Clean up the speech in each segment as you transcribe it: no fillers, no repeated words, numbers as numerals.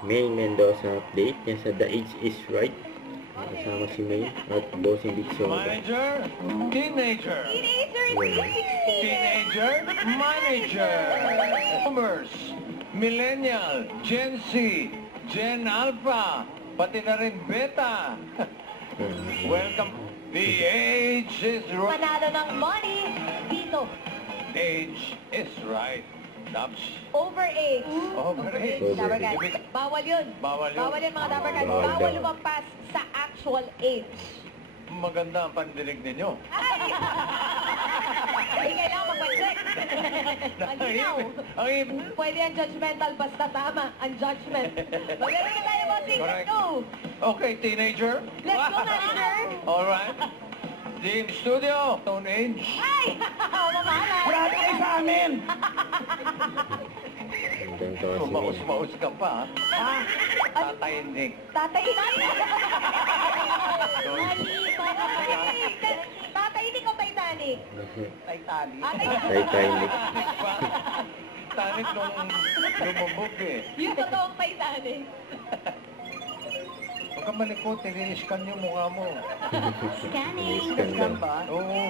May Mendoza update. Yan sa The Age is Right. Kasama si May at Bossing Big Soda. Manager, teenager. Teenager, manager. Boomers, millennial, Gen Z, Gen Alpha, pati na rin Beta. Welcome. The age is right. Panalo ng money dito. Age is right. Dabs. Overage. Overage. Dabber Cats. Bawal yun. Bawal yun. Bawal yun mga Dabber Cats. Bawal Bawal daw. lumampas sa actual age. Maganda ang pandinig ninyo. Ay! Hindi kailangan magpa-check. Malinaw. Ang ibig. Pwede ang judgmental basta tama ang judgment. Magaling na tayo, bossing. Let's Correct. go. Okay, teenager. Let's go, manager. Alright. Team Studio, Stone Age. Ay! Mamahalan. Brad kayo sa amin! Hanggang to si May. Maus-maus ka pa, ha? Tatay Nick. Tatay Mali, Titanic. Tatay Nick o Titanic? Titanic. Titanic. Titanic nung lumubog eh. Yung totoong Titanic. Huwag kang malikot, tininiskan yung mukha mo. Scanning. Scan daw. ba? Oo.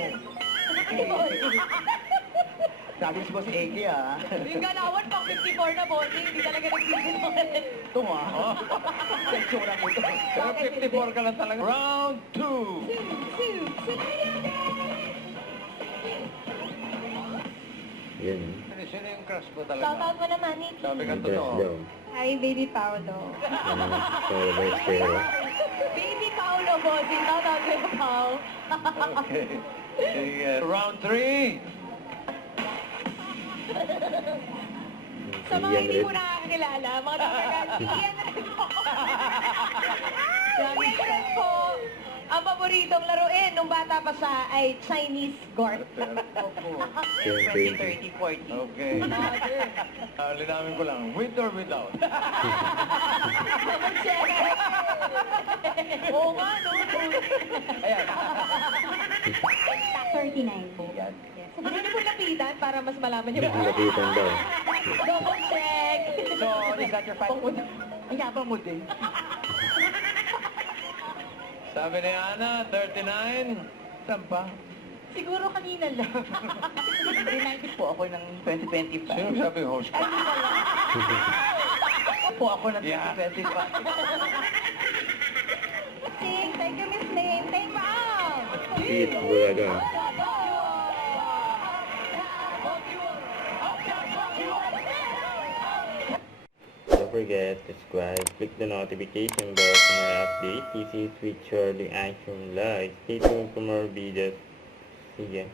Sabi si Boss AK ah. Yung galawan pang 54 na bossing, hindi talaga nagsisinungaling. Ito ah. Section lang ito. Pero 54 ka lang talaga. Round 2. Yan. Sino yung crush mo Shout talaga? out mo naman, Nick. Sabi ka Ang dress totoo. daw. Hi, baby Paolo. Para ba Estela? Baby Paolo, bossing. Shout out to you, Paul. Okay. Sige. Round 3. Sa mga Ian hindi Red. ko nakakilala, mga dapat si Ian Red po. Ian Red po. Ang paboritong laruin nung bata pa siya ay Chinese Gort. Opo. Siyempre. 20, 30, 40. Okay. Linawin ko lang. With or without? Oo nga, no? Ayan. 39 po. Yan. Yes. Pwede po lapitan para mas malaman niyo. Lapitan daw. Double check. So, is that your final? Ang yabang mo din. Sabi ni Ana, 39. Saan pa? Siguro kanina lang. Reminded po ako ng 2025. Sino sabi host ko? Ay, hindi pala. Po ako ng Yeah. 2025. Sing, thank you, Miss Lane. Thank you, Ma'am. Sweet, bulaga. Don't forget to subscribe, click the notification bell for more updates. This is with Charlie Action Live. Stay tuned for more videos. See ya.